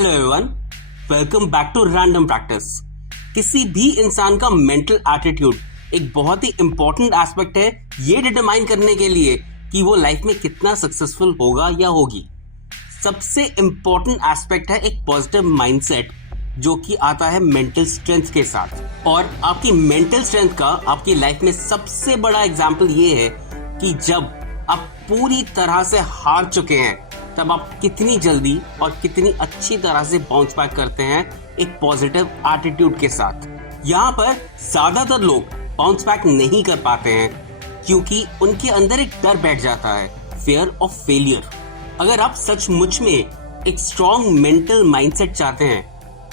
Hello everyone, welcome back to random practice. किसी भी इंसान का मेंटल एटीट्यूड एक बहुत ही इंपॉर्टेंट एस्पेक्ट है ये डिटरमाइन करने के लिए कि वो लाइफ में कितना सक्सेसफुल होगा या होगी। सबसे इंपॉर्टेंट एस्पेक्ट है एक पॉजिटिव माइंडसेट जो कि आता है मेंटल स्ट्रेंथ के साथ। और आपकी मेंटल स्ट्रेंथ का आपकी लाइफ में सबसे बड़ा एग्जाम्पल ये है कि जब आप पूरी तरह से हार चुके हैं तब आप कितनी जल्दी और कितनी अच्छी तरह से बाउंस बैक करते हैं एक पॉजिटिव एटीट्यूड के साथ। यहाँ पर ज्यादातर लोग बाउंस बैक नहीं कर पाते हैं क्योंकि उनके अंदर एक डर बैठ जाता है, फियर ऑफ फेलियर। अगर आप सचमुच में एक स्ट्रॉन्ग मेंटल माइंडसेट चाहते हैं,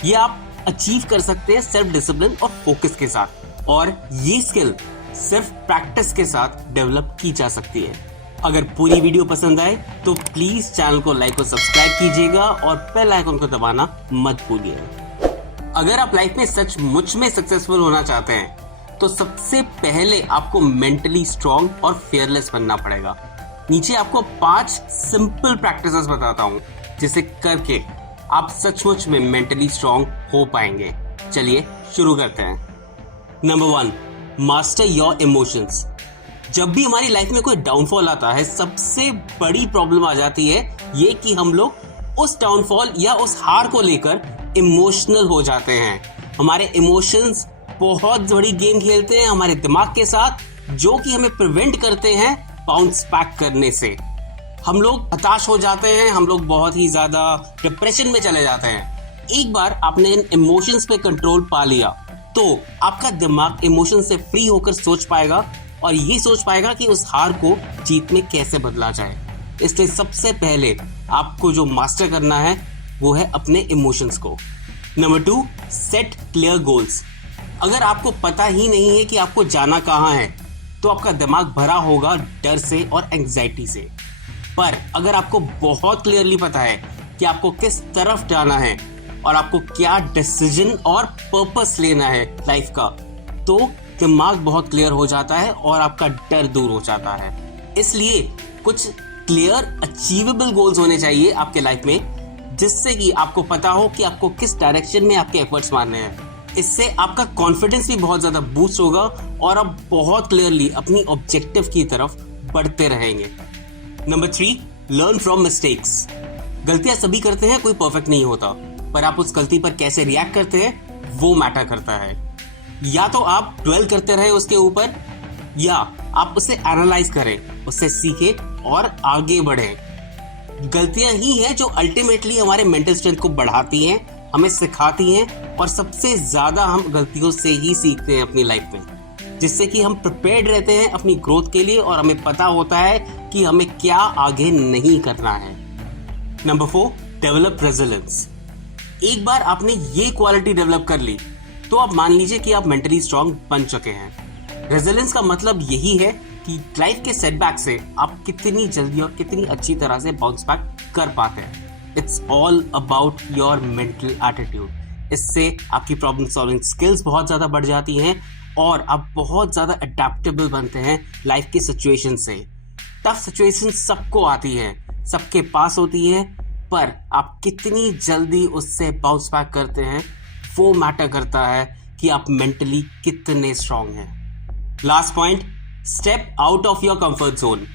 ये आप अचीव कर सकते हैं सेल्फ डिसिप्लिन और फोकस के साथ। और ये स्किल सिर्फ प्रैक्टिस के साथ डेवलप की जा सकती है। अगर पूरी वीडियो पसंद आए तो प्लीज चैनल को लाइक और सब्सक्राइब कीजिएगा और बेल आइकन को दबाना मत भूलिएगा। अगर आप लाइफ में सचमुच में सक्सेसफुल होना चाहते हैं तो सबसे पहले आपको मेंटली स्ट्रांग और फियरलेस बनना पड़ेगा। नीचे आपको 5 सिंपल प्रैक्टिसेस बताता हूँ जिसे करके आप सचमुच में मेंटली स्ट्रांग हो पाएंगे। चलिए शुरू करते हैं। Number 1, master your emotions. जब भी हमारी लाइफ में कोई डाउनफॉल आता है, सबसे बड़ी प्रॉब्लम आ जाती है ये कि हम लोग उस डाउनफॉल या उस हार को लेकर इमोशनल हो जाते हैं। हमारे इमोशंस बहुत बड़ी गेम खेलते हैं हमारे दिमाग के साथ, जो कि हमें प्रिवेंट करते हैं बाउंस बैक करने से। हम लोग हताश हो जाते हैं, हम लोग बहुत ही ज्यादा डिप्रेशन में चले जाते हैं। एक बार आपने इन इमोशंस पे कंट्रोल पा लिया तो आपका दिमाग इमोशन से फ्री होकर सोच पाएगा और ये सोच पाएगा कि उस हार को जीत में कैसे बदला जाए। इसलिए सबसे पहले आपको जो मास्टर करना है वो है अपने इमोशंस को। Number 2, set clear goals. अगर आपको पता ही नहीं है कि आपको जाना कहाँ है तो आपका दिमाग भरा होगा डर से और एंग्जाइटी से। पर अगर आपको बहुत क्लियरली पता है कि आपको किस तरफ जाना है और आपको क्या डिसीजन और पर्पस लेना है लाइफ का, तो दिमाग बहुत क्लियर हो जाता है और आपका डर दूर हो जाता है। इसलिए कुछ क्लियर अचीवेबल गोल्स होने चाहिए आपके लाइफ में, जिससे कि आपको पता हो कि आपको किस डायरेक्शन में आपके एफर्ट्स मारने हैं। इससे आपका कॉन्फिडेंस भी बहुत ज्यादा बूस्ट होगा और आप बहुत क्लियरली अपनी ऑब्जेक्टिव की तरफ बढ़ते रहेंगे। Number 3, learn from mistakes. गलतियां सभी करते हैं, कोई परफेक्ट नहीं होता, पर आप उस गलती पर कैसे रिएक्ट करते हैं वो मैटर करता है। या तो आप ड्वेल करते रहे उसके ऊपर, या आप उसे एनालाइज करें, उससे सीखें और आगे बढ़ें। गलतियां ही हैं जो अल्टीमेटली हमारे मेंटल स्ट्रेंथ को बढ़ाती हैं, हमें सिखाती हैं और सबसे ज्यादा हम गलतियों से ही सीखते हैं अपनी लाइफ में, जिससे कि हम प्रिपेयर्ड रहते हैं अपनी ग्रोथ के लिए और हमें पता होता है कि हमें क्या आगे नहीं करना है। Number 4, develop resilience. एक बार आपने ये क्वालिटी डेवलप कर ली तो आप मान लीजिए कि आप मेंटली स्ट्रांग बन चुके हैं। रेजिलियंस का मतलब यही है कि लाइफ के सेटबैक से आप कितनी जल्दी और कितनी अच्छी तरह से बाउंस बैक कर पाते हैं। It's all about your mental attitude. इससे आपकी प्रॉब्लम सॉल्विंग स्किल्स बहुत ज्यादा बढ़ जाती हैं और आप बहुत ज्यादा अडेप्टेबल बनते हैं लाइफ की सिचुएशन से। टफ सिचुएशन सबको आती है, सबके पास होती है, पर आप कितनी जल्दी उससे बाउंस बैक करते हैं वो मैटर करता है कि आप मेंटली कितने स्ट्रांग हैं। Last point, step out of your comfort zone.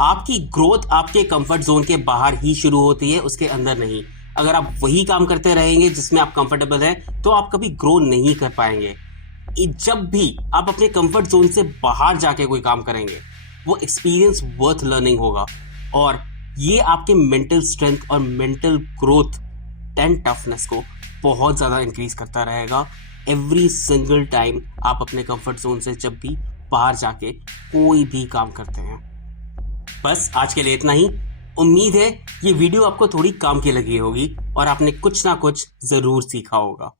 आपकी ग्रोथ आपके कंफर्ट जोन के बाहर ही शुरू होती है, उसके अंदर नहीं। अगर आप वही काम करते रहेंगे जिसमें आप कंफर्टेबल हैं तो आप कभी ग्रो नहीं कर पाएंगे। जब भी आप अपने कंफर्ट जोन से बाहर जाके कोई काम करेंगे वो एक्सपीरियंस वर्थ लर्निंग होगा और ये आपके मेंटल स्ट्रेंथ और मेंटल ग्रोथ एंड टफनेस को बहुत ज्यादा इंक्रीज करता रहेगा एवरी सिंगल टाइम आप अपने कंफर्ट जोन से जब भी बाहर जाके कोई भी काम करते हैं। बस आज के लिए इतना ही। उम्मीद है ये वीडियो आपको थोड़ी काम की लगी होगी और आपने कुछ ना कुछ जरूर सीखा होगा।